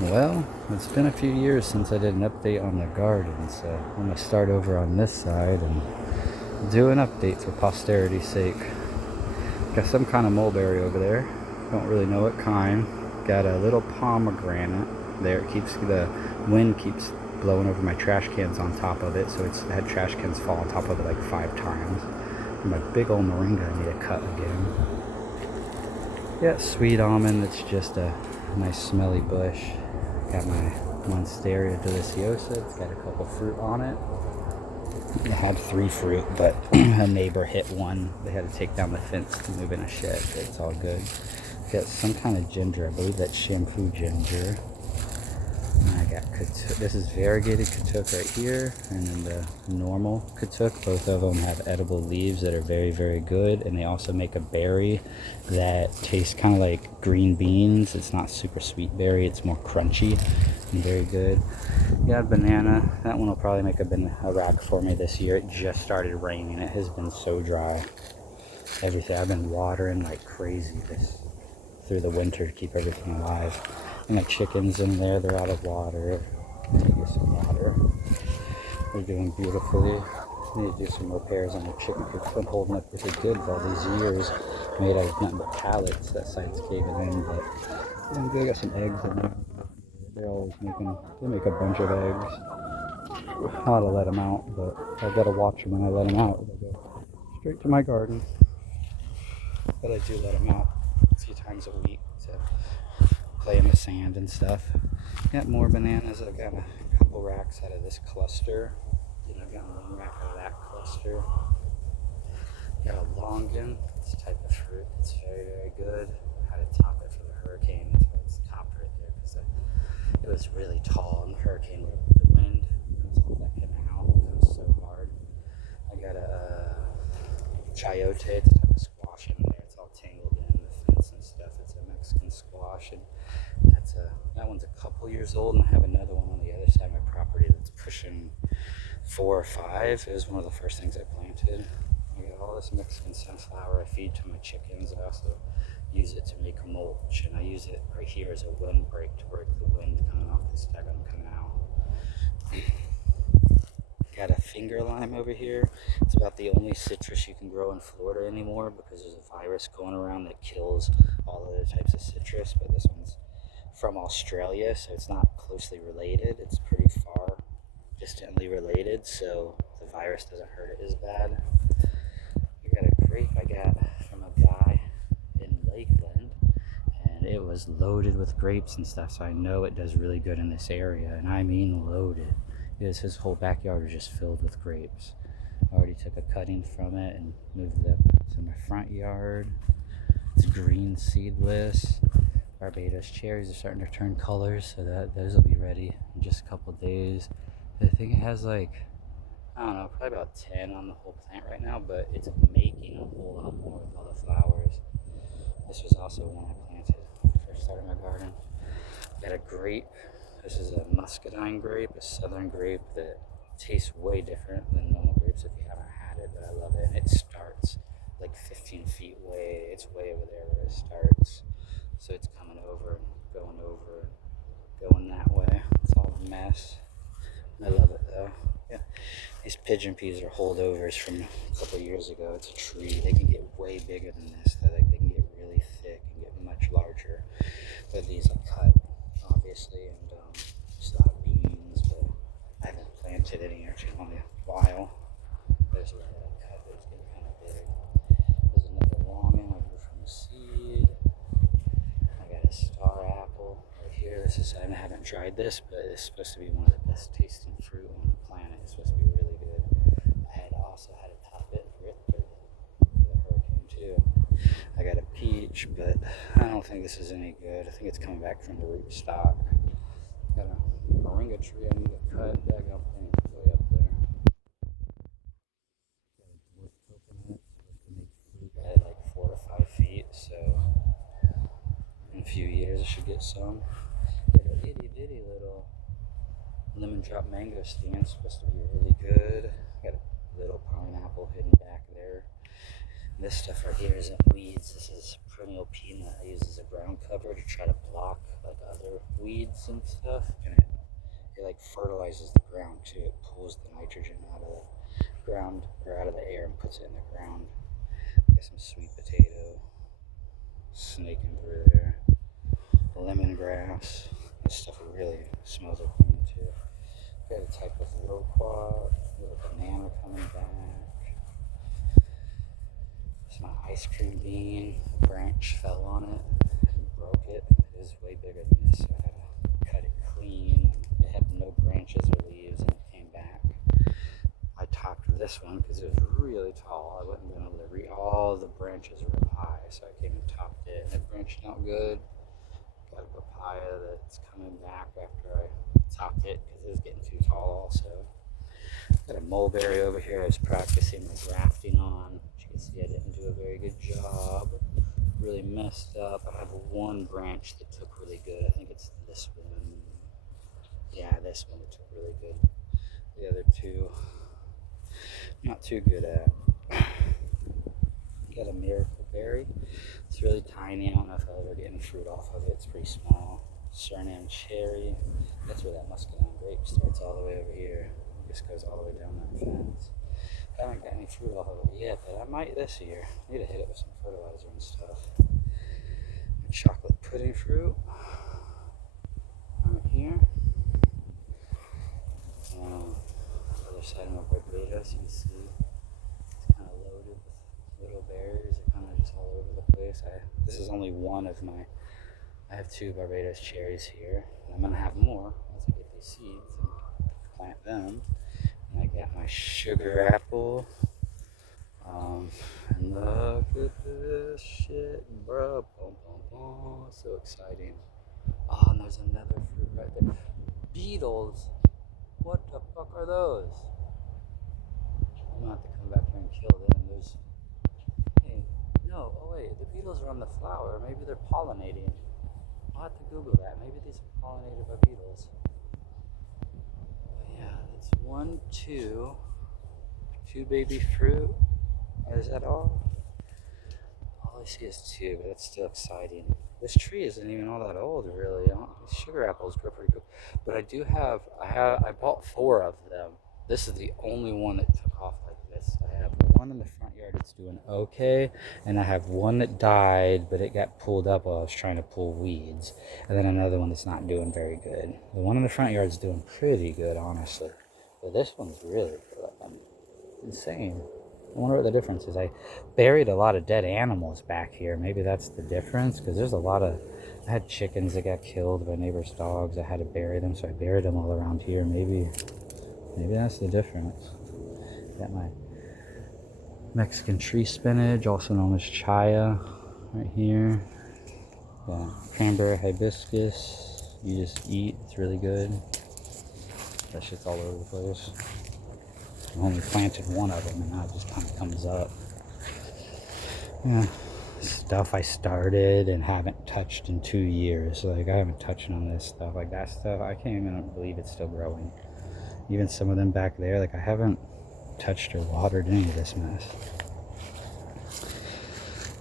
Well, it's been a few years since I did an update on the garden, so I'm going to start over on this side and do an update for posterity's sake. Got some kind of mulberry over there. Don't really know what kind. Got a little pomegranate there. It keeps the wind keeps blowing over my trash cans on top of it, so it's had trash cans fall on top of it like 5 times. And my big old moringa I need to cut again. Yeah, sweet almond. It's just a nice smelly bush. Got my Monstera deliciosa. It's got a couple fruit on it. I had 3 fruit, but a neighbor hit one. They had to take down the fence to move in a shed, but it's all good. Got some kind of ginger. I believe that's shampoo ginger. And I got katuk. This is variegated katuk right here, and then the normal katuk. Both of them have edible leaves that are very, very good, and they also make a berry that tastes kind of like green beans. It's not super sweet berry. It's more crunchy and very good. Got banana. That one will probably make a rack for me this year. It just started raining. It has been so dry. Everything. I've been watering like crazy through the winter to keep everything alive. And my chickens in there, they're out of water. Take you some water. They're doing beautifully. Need to do some repairs on the chicken coop. Been holding up pretty good for all these years. Made out of nothing but pallets. That side's caving in, but they got some eggs in there. They're always they make a bunch of eggs. I ought to let them out, but I've got to watch them when I let them out. They go straight to my garden. But I do let them out a few times a week to play in the sand and stuff. Got more bananas. I've got a couple racks out of this cluster. Then I've got one rack out of that cluster. Got a longan. It's a type of fruit. It's very, very good. Had to top it for the hurricane. That's why it's topped right there, because it was really tall and the hurricane, the wind comes off that canal. It comes so hard. I got a chayote. It's a type of squash in there. It's all tangled in the fence and stuff. It's a Mexican squash, and that one's a couple years old, and I have another one on the other side of my property that's pushing 4 or 5. It was one of the first things I planted. I got all this Mexican sunflower I feed to my chickens. I also use it to make mulch, and I use it right here as a windbreak to break the wind coming off this daggone canal. Got a finger lime over here. It's about the only citrus you can grow in Florida anymore because there's a virus going around that kills all other types of citrus, but this one's from Australia, so it's not closely related. It's pretty far distantly related, so the virus doesn't hurt it as bad. I got a grape I got from a guy in Lakeland, and it was loaded with grapes and stuff, so I know it does really good in this area, and I mean loaded. His whole backyard was just filled with grapes. I already took a cutting from it and moved it up to my front yard. It's green seedless. Barbados cherries are starting to turn colors, so those will be ready in just a couple days. I think it has like, I don't know, probably about 10 on the whole plant right now, but it's making a whole lot more with all the flowers. This was also one I planted when I first started my garden. Got a grape. This is a muscadine grape, a southern grape that tastes way different than normal grapes if you haven't had it, but I love it. And it starts like 15 feet way. It's way over there where it starts. So it's coming over and going that way. It's all a mess. I love it though. Yeah. These pigeon peas are holdovers from a couple years ago. It's a tree. They can get way bigger than this. They can get really thick and get much larger. But these I cut, obviously, and still have beans, but I haven't planted any actually in a while. There's where I cut, but it's getting kind of big. There's another longan I grew from a seed. I got a star apple right here. I haven't tried this, but it's supposed to be one of the best tasting fruit on the planet. It's supposed to be really good. I had also had to top it for the hurricane too. I got a peach, but I don't think this is any good. I think it's coming back from the root stock. Got a moringa tree I need to cut. Daggone thing way up there. Got a dwarf coconut supposed to make fruit at like 4 to 5 feet, so in a few years I should get some. Got a itty bitty little lemon drop mangosteen. It's supposed to be really good. Got a little pineapple hidden back there. This stuff right here isn't weeds. This is perennial peanut. I use as a ground cover to try to block like other weeds. weeds and stuff, and it like fertilizes the ground too. It pulls the nitrogen out of the ground or out of the air and puts it in the ground. Got some sweet potato snaking through there. Lemongrass. This stuff really smells like green too. Got a type of loquat, little banana coming back. It's my ice cream bean. A branch fell on it and broke it. It is way bigger than this, so I had to cut it clean. It had no branches or leaves, and it came back. I topped this one because it was really tall. I wouldn't have been able to reach. All the branches were high, so I came and topped it, and it branched out good. Got a papaya that's coming back after I topped it because it was getting too tall also. Got a mulberry over here I was practicing my grafting on. As you can see, I didn't do a very good job. Really messed up. I have one branch that took really good. I think it's this one. Yeah, this one that took really good. The other two, not too good at. Got a miracle berry. It's really tiny. I don't know if I'll ever get any fruit off of it. It's pretty small. Suriname cherry. That's where that muscadine grape starts, all the way over here. It just goes all the way down that fence. I haven't got any fruit off of it yet, but I might this year. I need to hit it with some fertilizer and stuff. Chocolate pudding fruit. Right here. Other side of my Barbados, you can see it's kind of loaded with little berries. They're kind of just all over the place. This is only one of my. I have 2 Barbados cherries here, and I'm gonna have more once I get these seeds and plant them. And I got my sugar apple. And look at this shit, bro. Boom, boom, boom. So exciting. Oh, and there's another fruit right there. Beetles. What the fuck are those? I'm gonna have to come back here and kill them. Hey, no, oh wait, the beetles are on the flower. Maybe they're pollinating. I'll have to Google that. Maybe these are pollinated by beetles. But yeah, that's 1, 2 baby fruit. Is that all? All I see is 2, but that's still exciting. This tree isn't even all that old, really. These sugar apples grow pretty good. But I bought 4 of them. This is the only one that took off like this. I have one in the front yard that's doing okay, and I have one that died, but it got pulled up while I was trying to pull weeds. And then another one that's not doing very good. The one in the front yard is doing pretty good, honestly. But this one's really insane. I wonder what the difference is. I buried a lot of dead animals back here. Maybe that's the difference, because there's a lot of. I had chickens that got killed by neighbors' dogs. I had to bury them, so I buried them all around here. Maybe that's the difference. Got my Mexican tree spinach, also known as chaya, right here. Got cranberry hibiscus. You just eat. It's really good. That shit's all over the place. I only planted one of them, and now it just kind of comes up. Yeah, stuff I started and haven't touched in 2 years. Like, I haven't touched on this stuff. Like, that stuff, I can't even believe it's still growing. Even some of them back there, like, I haven't touched or watered any of this mess.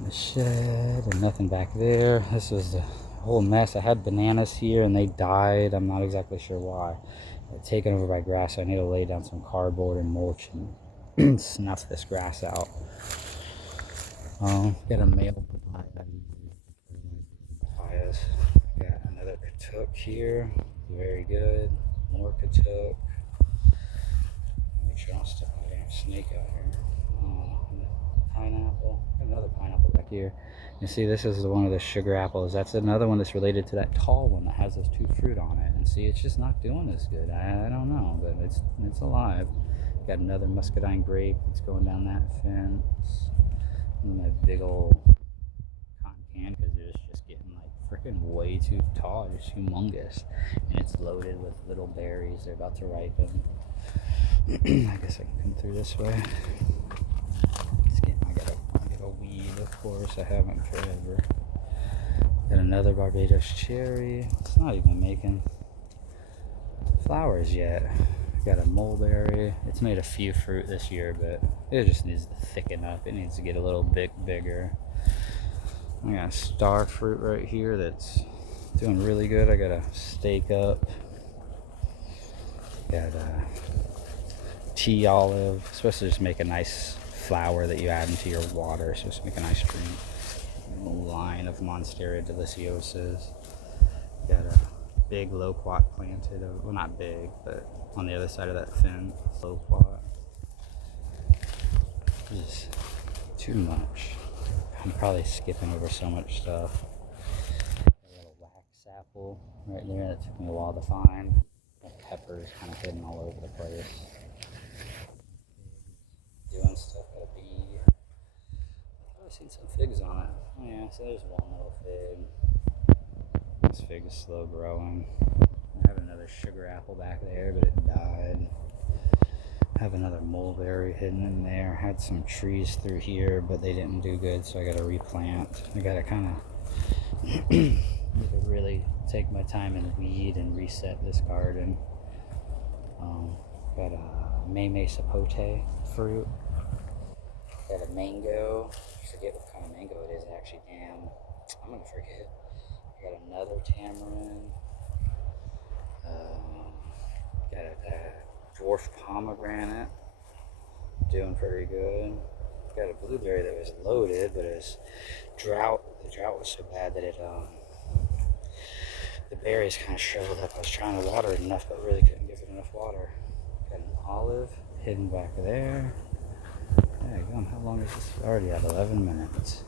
The shed, and nothing back there. This was the whole mess. I had bananas here, and they died. I'm not exactly sure why. Taken over by grass, so I need to lay down some cardboard and mulch and snuff this grass out. Got a male papayas. Got another katuk here, very good. More katuk. Make sure I don't step on a damn snake out here. Pineapple. Got another pineapple back here. You see, this is one of the sugar apples. That's another one that's related to that tall one that has those 2 fruit on it. And see, it's just not doing as good. I don't know, but it's alive. Got another muscadine grape that's going down that fence. And my big old cotton can, because it was just getting like freaking way too tall. It's humongous. And it's loaded with little berries. They're about to ripen. I guess I can come through this way. I got a weed, of course. I haven't forever. Got another Barbados cherry. It's not even making flowers yet. Got a mulberry. It's made a few fruit this year, but it just needs to thicken up. It needs to get a little bit bigger. I got a star fruit right here that's doing really good. I got a stake up. Got a tea olive. It's supposed to just make a nice flower that you add into your water. It's supposed to make a nice drink. A line of Monstera deliciosas. Got a big loquat planted. Well, not big, but on the other side of that fence. Loquat. Just too much. I'm probably skipping over so much stuff. A little wax apple right there that took me a while to find. Peppers kind of hidden all over the place. Doing stuff. Got a bee. I've seen some figs on it. Oh yeah, so there's one little fig. This fig is slow growing. I have another sugar apple back there, but it died. I have another mulberry hidden in there. Had some trees through here, but they didn't do good, so I got to replant. I got to kind of really take my time and weed and reset this garden. Got a Meme sapote fruit. Got a mango. I forget what kind of mango it is actually. Damn, I'm gonna forget. Got another tamarind. Got a dwarf pomegranate. Doing pretty good. Got a blueberry that was loaded, but it was drought. The drought was so bad that the berries kind of shriveled up. I was trying to water it enough, but really couldn't give it enough water. Got an olive hidden back there. There you go. How long is this? Already at 11 minutes.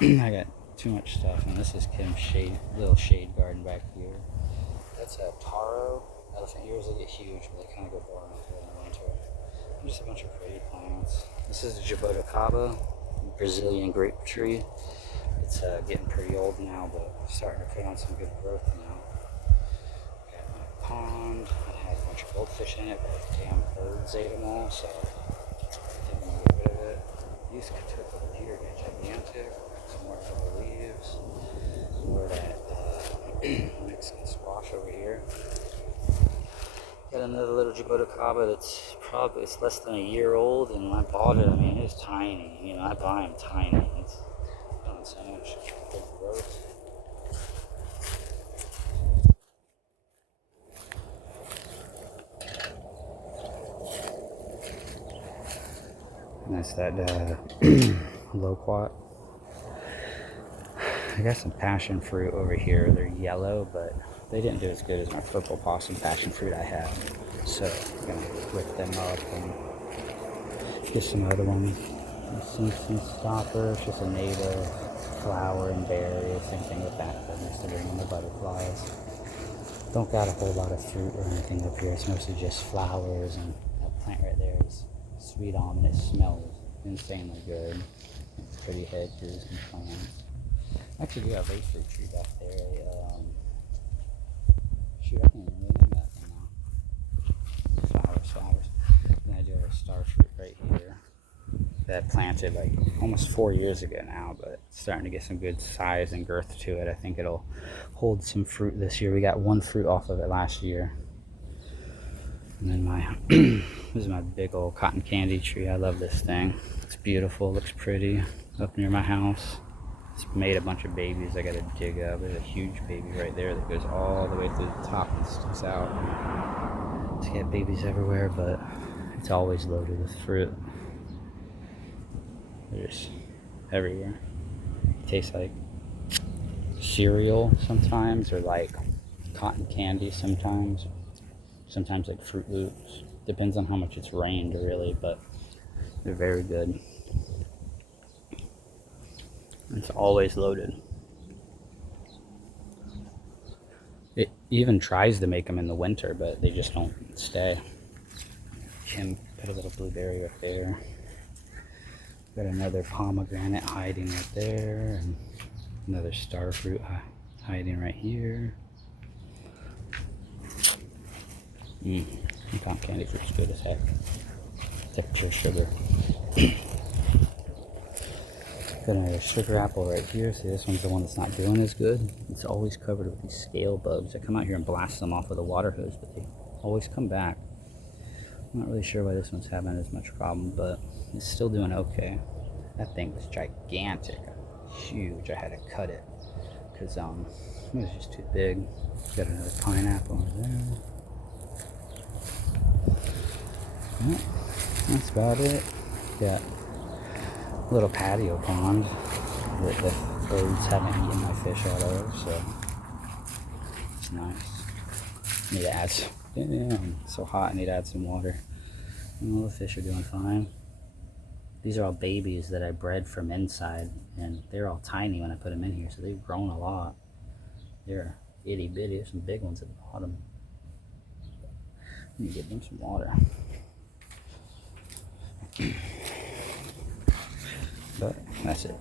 I got too much stuff, and this is Kim's little shade garden back here. That's a taro. Elephant ears, they get huge, but they kind of go dormant in the winter. And just a bunch of pretty plants. This is a jaboticaba, Brazilian grape tree. It's getting pretty old now, but starting to put on some good growth now. Got my pond. I had a bunch of goldfish in it, but the damn birds ate them all, so I didn't want to get rid of it. These took over here, get gigantic. Some more purple leaves. More of that Mexican squash over here. Got another little jaboticaba that's it's less than a year old, and when I bought it, I mean, it's tiny. You know, I buy them tiny. It's not so much good growth. And that's that loquat. I got some passion fruit over here. They're yellow, but they didn't do as good as my purple possum passion fruit I had. So I'm gonna whip them up and get some other ones. Simpson stopper, it's just a native flower and berry. Same thing with that, but needs to bring in the butterflies. Don't got a whole lot of fruit or anything up here. It's mostly just flowers, and that plant right there is sweet almond. It smells insanely good. Pretty hedges and plants. Actually, we have a fruit tree back there. Shoot, I can't even remember the name of that thing now. Flowers. Then I do have a star fruit right here that I planted like almost 4 years ago now, but it's starting to get some good size and girth to it. I think it'll hold some fruit this year. We got one fruit off of it last year. And then this is my big old cotton candy tree. I love this thing. It's beautiful, looks pretty up near my house. It's made a bunch of babies I gotta dig up. There's a huge baby right there that goes all the way through the top and sticks out. It's got babies everywhere, but it's always loaded with fruit. They're just everywhere. It tastes like cereal sometimes, or like cotton candy sometimes. Sometimes like Fruit Loops. Depends on how much it's rained, really, but they're very good. It's always loaded. It even tries to make them in the winter, but they just don't stay. Kim put a little blueberry right there. Got another pomegranate hiding right there, and another star fruit hiding right here. Cotton candy fruit's good as heck. It's pure sugar. Got another sugar apple right here. See, this one's the one that's not doing as good. It's always covered with these scale bugs. I come out here and blast them off with a water hose, but they always come back. I'm not really sure why this one's having as much problem, but it's still doing okay. That thing was gigantic, huge. I had to cut it because it was just too big. Got another pineapple over there. Yep, that's about it. Got a little patio pond that the birds haven't eaten my fish out of, so it's nice. Need to add some, it's so hot, I need to add some water. And all the fish are doing fine. These are all babies that I bred from inside, and they're all tiny when I put them in here, so they've grown a lot. They're itty bitty. There's some big ones at the bottom. Let me give them some water. But that's it.